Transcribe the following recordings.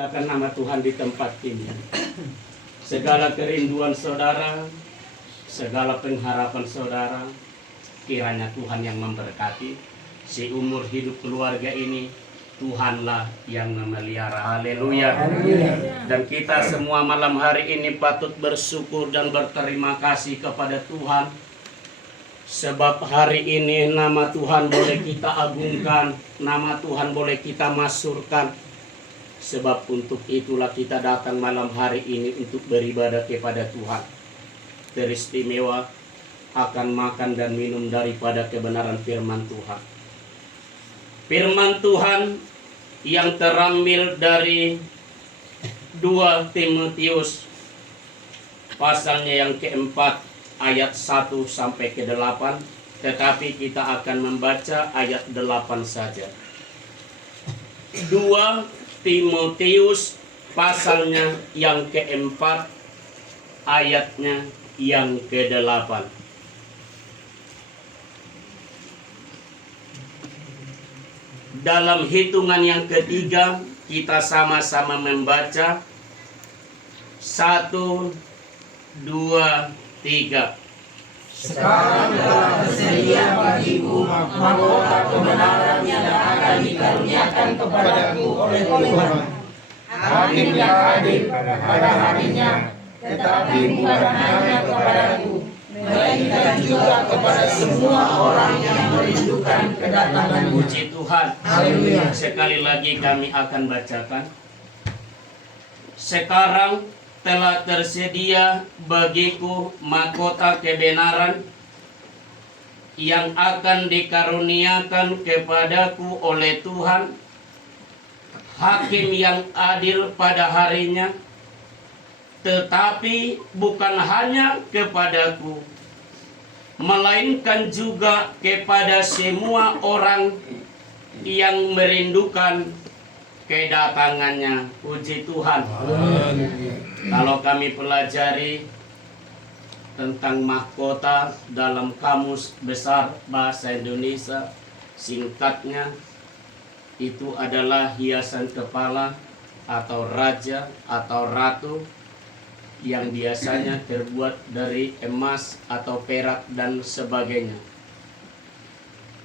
muliakan nama Tuhan di tempat ini. Segala kerinduan saudara, segala pengharapan saudara, kiranya Tuhan yang memberkati. Seumur hidup keluarga ini, Tuhanlah yang memelihara. Haleluya. Dan kita semua malam hari ini patut bersyukur dan berterima kasih kepada Tuhan. Sebab hari ini nama Tuhan boleh kita agungkan, nama Tuhan boleh kita masyhurkan. Sebab untuk itulah kita datang malam hari ini untuk beribadah kepada Tuhan. Teristimewa akan makan dan minum daripada kebenaran firman Tuhan. Firman Tuhan yang terambil dari 2 Timotius pasalnya yang keempat ayat 1 sampai ke 8, tetapi kita akan membaca ayat 8 saja. 2 Timotius pasalnya yang keempat ayatnya yang ke-8. Dalam hitungan yang ketiga kita sama-sama membaca 1, 2, 3. Sekarang telah tersedia bagiku mahkota kebenaran yang akan dikaruniakan kepadaku oleh Tuhan, Hakim yang adil pada harinya, tetapi bukan hanya kepadaku, melainkan juga kepada semua orang yang merindukan kedatangan-Mu. Puji Tuhan. Haleluya. Sekali lagi kami akan bacakan. Sekarang telah tersedia bagiku mahkota kebenaran yang akan dikaruniakan kepadaku oleh Tuhan, Hakim yang adil pada harinya, tetapi bukan hanya kepadaku, melainkan juga kepada semua orang yang merindukan kedatangannya. Puji Tuhan. Kalau kami pelajari tentang mahkota dalam Kamus Besar Bahasa Indonesia, singkatnya itu adalah hiasan kepala atau raja atau ratu yang biasanya terbuat dari emas atau perak dan sebagainya.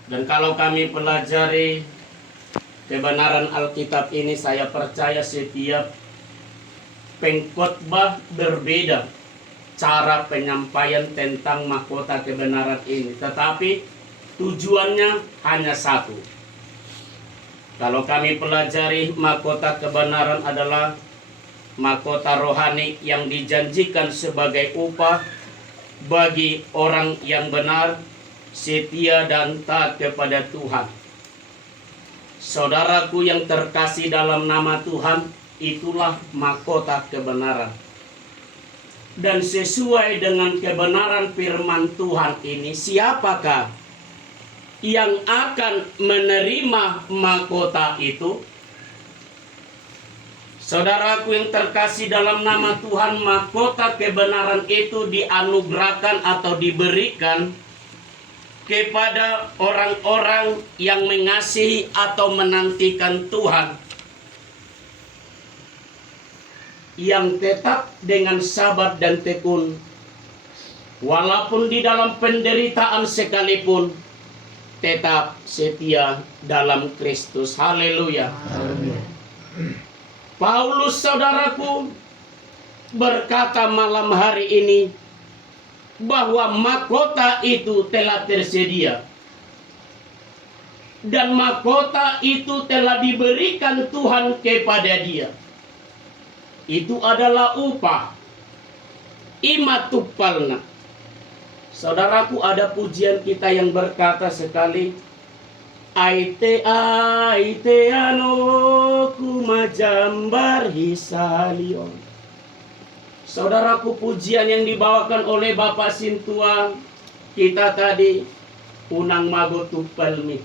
Dan kalau kami pelajari kebenaran Alkitab ini, saya percaya setiap pengkhotbah berbeda cara penyampaian tentang mahkota kebenaran ini, tetapi tujuannya hanya satu. Kalau kami pelajari, mahkota kebenaran adalah mahkota rohani yang dijanjikan sebagai upah bagi orang yang benar, setia dan taat kepada Tuhan. Saudaraku yang terkasih dalam nama Tuhan, itulah mahkota kebenaran. Dan sesuai dengan kebenaran firman Tuhan ini, siapakah yang akan menerima mahkota itu? Saudaraku yang terkasih dalam nama Tuhan, mahkota kebenaran itu dianugerahkan atau diberikan kepada orang-orang yang mengasihi atau menantikan Tuhan, yang tetap dengan sabar dan tekun, walaupun di dalam penderitaan sekalipun, tetap setia dalam Kristus. Haleluya. Paulus, saudaraku, berkata malam hari ini bahwa mahkota itu telah tersedia, dan mahkota itu telah diberikan Tuhan kepada dia. Itu adalah upah imatupalna. Saudaraku, ada pujian kita yang berkata sekali, aite ano kumajambar hisalion. Saudaraku, pujian yang dibawakan oleh Bapak Sintua kita tadi, unang mago tupalmi,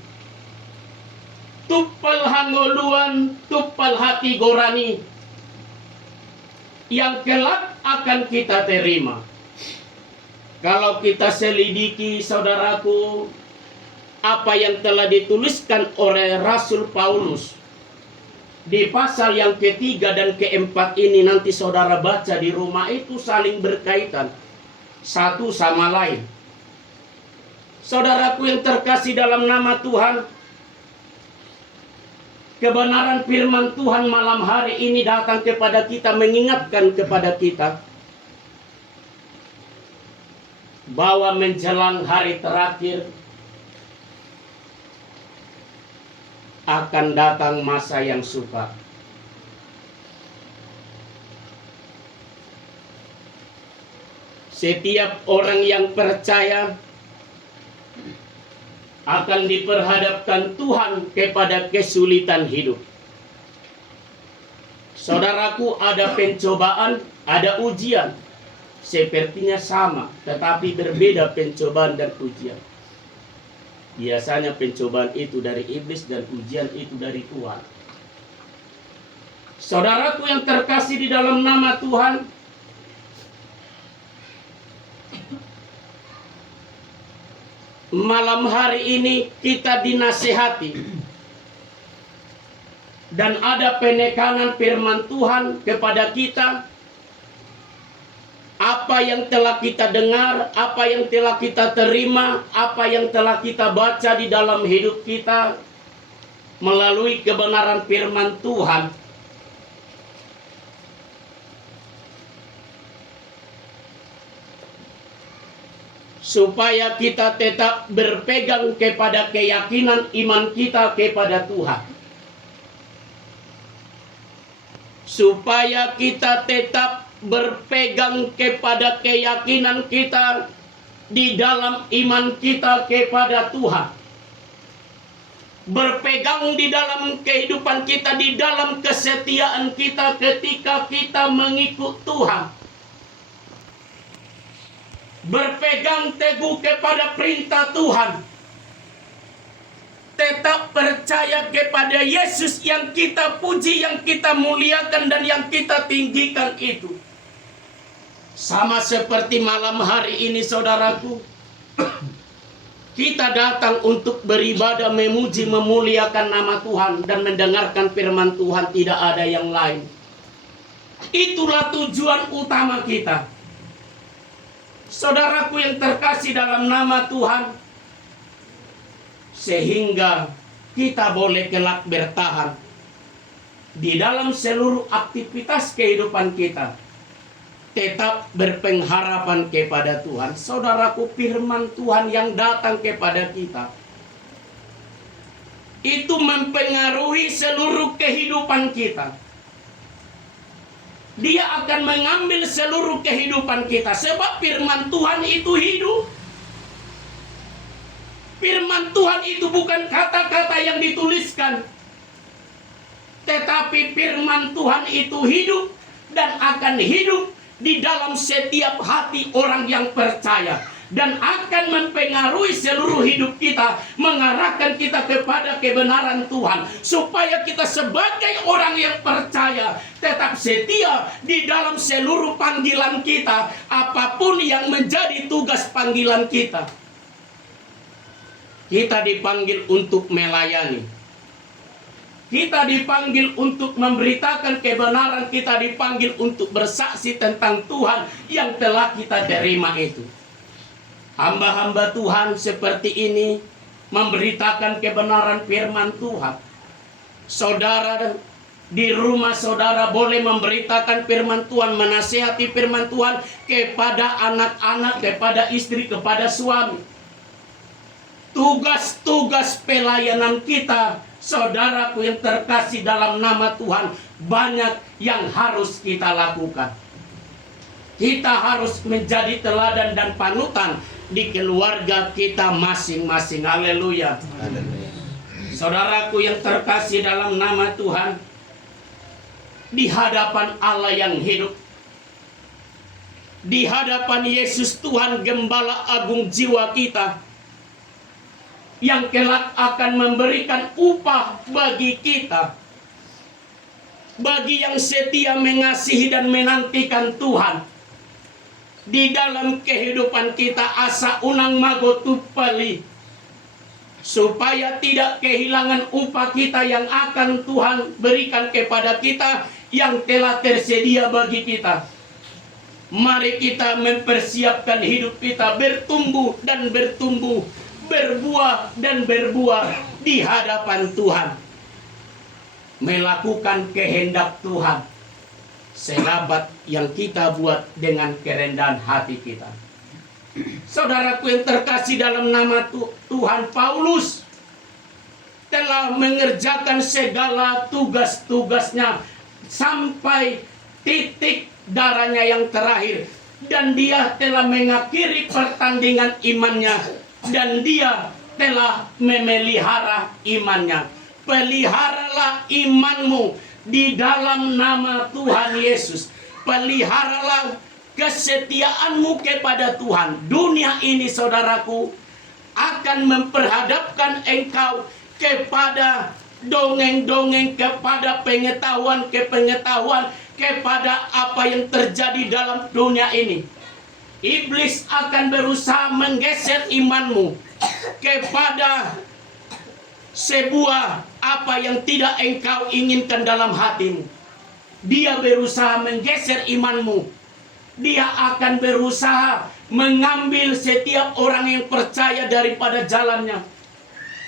tupal hangoluan, tupal hati gorani, yang kelak akan kita terima. Kalau kita selidiki, saudaraku, apa yang telah dituliskan oleh Rasul Paulus Di pasal yang ketiga dan keempat ini nanti saudara baca di rumah itu saling berkaitan satu sama lain. Saudaraku yang terkasih dalam nama Tuhan, kebenaran firman Tuhan malam hari ini datang kepada kita, mengingatkan kepada kita bahwa menjelang hari terakhir akan datang masa yang sukar. Setiap orang yang percaya akan diperhadapkan Tuhan kepada kesulitan hidup. Saudaraku, ada pencobaan, ada ujian. Sepertinya sama, tetapi berbeda pencobaan dan ujian. Biasanya pencobaan itu dari iblis dan ujian itu dari Tuhan. Saudaraku yang terkasih di dalam nama Tuhan, malam hari ini kita dinasihati dan ada penekanan firman Tuhan kepada kita. Apa yang telah kita dengar, apa yang telah kita terima, apa yang telah kita baca di dalam hidup kita melalui kebenaran firman Tuhan, supaya kita tetap berpegang kepada keyakinan iman kita kepada Tuhan. Supaya kita tetap berpegang kepada keyakinan kita di dalam iman kita kepada Tuhan. Berpegang di dalam kehidupan kita, di dalam kesetiaan kita ketika kita mengikut Tuhan. Berpegang teguh kepada perintah Tuhan. Tetap percaya kepada Yesus yang kita puji, yang kita muliakan, dan yang kita tinggikan itu. Sama seperti malam hari ini saudaraku, kita datang untuk beribadah, memuji, memuliakan nama Tuhan dan mendengarkan firman Tuhan, tidak ada yang lain. Itulah tujuan utama kita. Saudaraku yang terkasih dalam nama Tuhan, sehingga kita boleh kelak bertahan di dalam seluruh aktivitas kehidupan kita, tetap berpengharapan kepada Tuhan. Saudaraku, firman Tuhan yang datang kepada kita itu mempengaruhi seluruh kehidupan kita. Dia akan mengambil seluruh kehidupan kita, sebab firman Tuhan itu hidup. Firman Tuhan itu bukan kata-kata yang dituliskan, tetapi firman Tuhan itu hidup dan akan hidup di dalam setiap hati orang yang percaya, dan akan mempengaruhi seluruh hidup kita, mengarahkan kita kepada kebenaran Tuhan, supaya kita sebagai orang yang percaya tetap setia di dalam seluruh panggilan kita, apapun yang menjadi tugas panggilan kita. Kita dipanggil untuk melayani. Kita dipanggil untuk memberitakan kebenaran. Kita dipanggil untuk bersaksi tentang Tuhan yang telah kita terima itu. Hamba-hamba Tuhan seperti ini memberitakan kebenaran firman Tuhan. Saudara di rumah saudara boleh memberitakan firman Tuhan, menasihati firman Tuhan kepada anak-anak, kepada istri, kepada suami. Tugas-tugas pelayanan kita, saudaraku yang terkasih dalam nama Tuhan, banyak yang harus kita lakukan. Kita harus menjadi teladan dan panutan di keluarga kita masing-masing. Haleluya. Saudaraku yang terkasih dalam nama Tuhan, di hadapan Allah yang hidup, di hadapan Yesus Tuhan Gembala Agung jiwa kita, yang kelak akan memberikan upah bagi kita, bagi yang setia mengasihi dan menantikan Tuhan. Di dalam kehidupan kita asa unang magotupali, supaya tidak kehilangan upah kita yang akan Tuhan berikan kepada kita, yang telah tersedia bagi kita. Mari kita mempersiapkan hidup kita bertumbuh dan bertumbuh, berbuah dan berbuah di hadapan Tuhan, melakukan kehendak Tuhan selabat yang kita buat dengan kerendahan hati kita. Saudaraku yang terkasih, dalam nama Tuhan, Paulus telah mengerjakan segala tugas-tugasnya sampai titik darahnya yang terakhir, dan dia telah mengakhiri pertandingan imannya, dan dia telah memelihara imannya. Peliharalah imanmu di dalam nama Tuhan Yesus. Peliharalah kesetiaanmu kepada Tuhan. Dunia ini, saudaraku, akan memperhadapkan engkau kepada dongeng-dongeng, kepada pengetahuan-pengetahuan, kepada apa yang terjadi dalam dunia ini. Iblis akan berusaha menggeser imanmu kepada sebuah apa yang tidak engkau inginkan dalam hatimu. Dia berusaha menggeser imanmu. Dia akan berusaha mengambil setiap orang yang percaya daripada jalannya.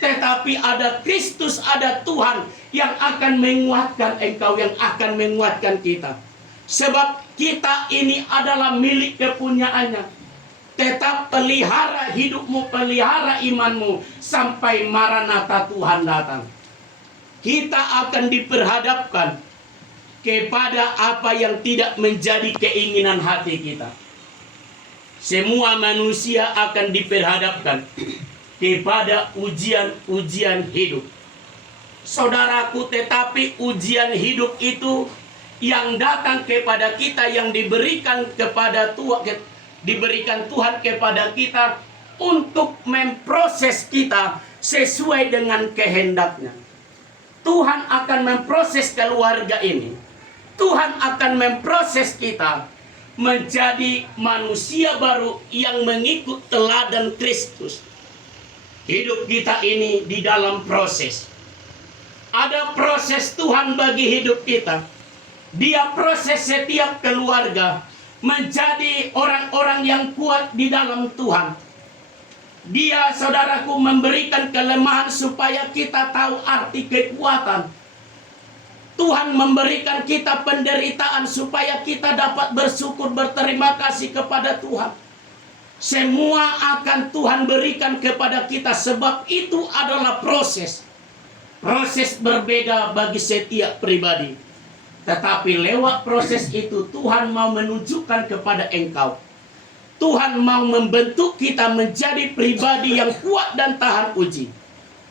Tetapi ada Kristus, ada Tuhan yang akan menguatkan engkau, yang akan menguatkan kita. Sebab kita ini adalah milik kepunyaannya. Tetap pelihara hidupmu, pelihara imanmu sampai Maranatha Tuhan datang. Kita akan diperhadapkan kepada apa yang tidak menjadi keinginan hati kita. Semua manusia akan diperhadapkan kepada ujian-ujian hidup. Saudaraku, tetapi ujian hidup itu yang datang kepada kita, yang diberikan kepada Tuhan, diberikan Tuhan kepada kita untuk memproses kita sesuai dengan kehendaknya. Tuhan akan memproses keluarga ini. Tuhan akan memproses kita menjadi manusia baru yang mengikut teladan Kristus. Hidup kita ini di dalam proses. Ada proses Tuhan bagi hidup kita. Dia proses setiap keluarga menjadi orang-orang yang kuat di dalam Tuhan. Dia, saudaraku, memberikan kelemahan supaya kita tahu arti kekuatan. Tuhan memberikan kita penderitaan supaya kita dapat bersyukur, berterima kasih kepada Tuhan. Semua akan Tuhan berikan kepada kita, sebab itu adalah proses. Proses berbeda bagi setiap pribadi. Tetapi lewat proses itu Tuhan mau menunjukkan kepada engkau. Tuhan mau membentuk kita menjadi pribadi yang kuat dan tahan uji.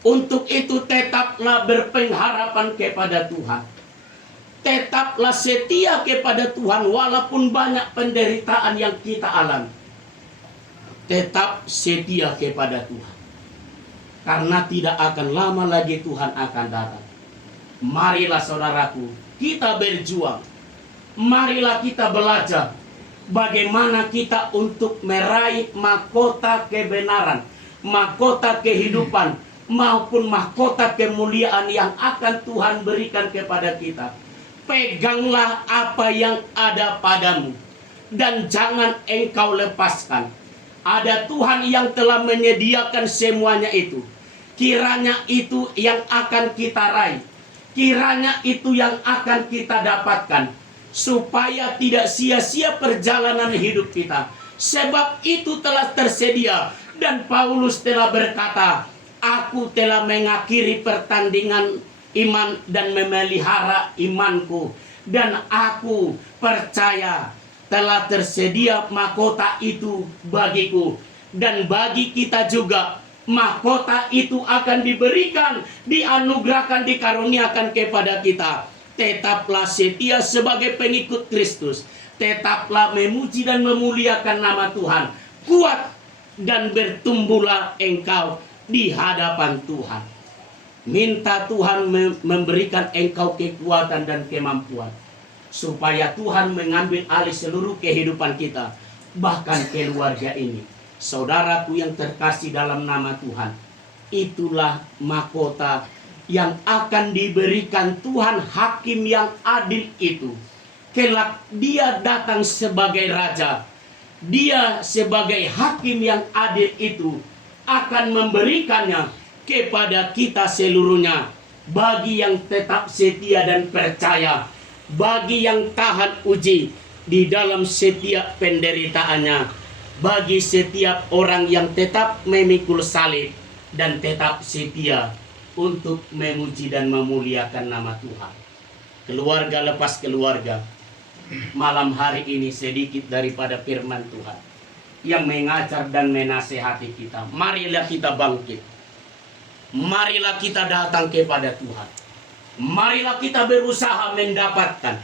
Untuk itu tetaplah berpengharapan kepada Tuhan. Tetaplah setia kepada Tuhan walaupun banyak penderitaan yang kita alami. Tetap setia kepada Tuhan. Karena tidak akan lama lagi Tuhan akan datang. Marilah saudaraku, kita berjuang. Marilah kita belajar bagaimana kita untuk meraih mahkota kebenaran, mahkota kehidupan, maupun mahkota kemuliaan yang akan Tuhan berikan kepada kita. Peganglah apa yang ada padamu dan jangan engkau lepaskan. Ada Tuhan yang telah menyediakan semuanya itu. Kiranya itu yang akan kita raih. Kiranya itu yang akan kita dapatkan. Supaya tidak sia-sia perjalanan hidup kita. Sebab itu telah tersedia. Dan Paulus telah berkata, aku telah mengakhiri pertandingan iman dan memelihara imanku. Dan aku percaya telah tersedia mahkota itu bagiku. Dan bagi kita juga mahkota itu akan diberikan, dianugerahkan, dikaruniakan kepada kita. Tetaplah setia sebagai pengikut Kristus. Tetaplah memuji dan memuliakan nama Tuhan. Kuat dan bertumbuhlah engkau di hadapan Tuhan. Minta Tuhan memberikan engkau kekuatan dan kemampuan. Supaya Tuhan mengambil alih seluruh kehidupan kita. Bahkan keluarga ini. Saudaraku yang terkasih dalam nama Tuhan. itulah mahkota yang akan diberikan Tuhan hakim yang adil itu. Kelak dia datang sebagai raja. Dia sebagai hakim yang adil itu akan memberikannya kepada kita seluruhnya. Bagi yang tetap setia dan percaya, bagi yang tahan uji di dalam setiap penderitaannya, bagi setiap orang yang tetap memikul salib dan tetap setia untuk memuji dan memuliakan nama Tuhan. Keluarga lepas keluarga, malam hari ini sedikit daripada firman Tuhan yang mengajar dan menasehati kita. Marilah kita bangkit. Marilah kita datang kepada Tuhan. Marilah kita berusaha mendapatkan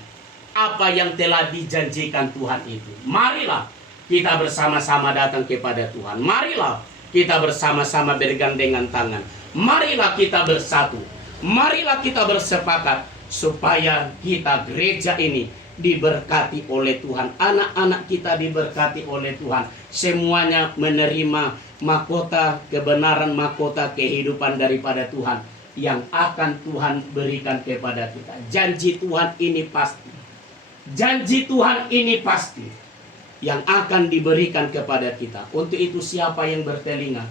apa yang telah dijanjikan Tuhan itu. Marilah kita bersama-sama datang kepada Tuhan. Marilah kita bersama-sama bergandengan tangan. Marilah kita bersatu. Marilah kita bersepakat supaya kita gereja ini diberkati oleh Tuhan. Anak-anak kita diberkati oleh Tuhan. Semuanya menerima mahkota kebenaran, mahkota kehidupan daripada Tuhan yang akan Tuhan berikan kepada kita. Janji Tuhan ini pasti. Janji Tuhan ini pasti yang akan diberikan kepada kita. Untuk itu siapa yang bertelinga,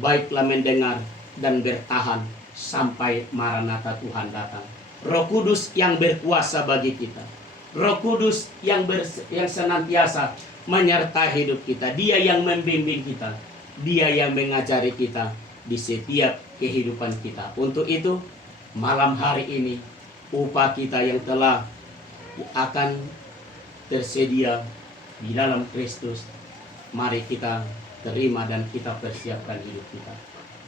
baiklah mendengar dan bertahan sampai Maranatha Tuhan datang. Roh Kudus yang berkuasa bagi kita. Roh Kudus yang senantiasa menyertai hidup kita. Dia yang membimbing kita. Dia yang mengajari kita di setiap kehidupan kita. Untuk itu, malam hari ini, upah kita yang telah akan tersedia di dalam Kristus, mari kita terima dan kita persiapkan hidup kita.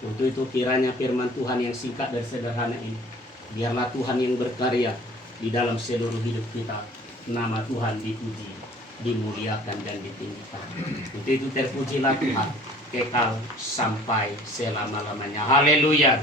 Untuk itu kiranya firman Tuhan yang singkat dan sederhana ini, biarlah Tuhan yang berkarya di dalam seluruh hidup kita. Nama Tuhan dipuji, dimuliakan dan ditinggikan. Untuk itu terpujilah Tuhan kekal sampai selama-lamanya. Haleluya.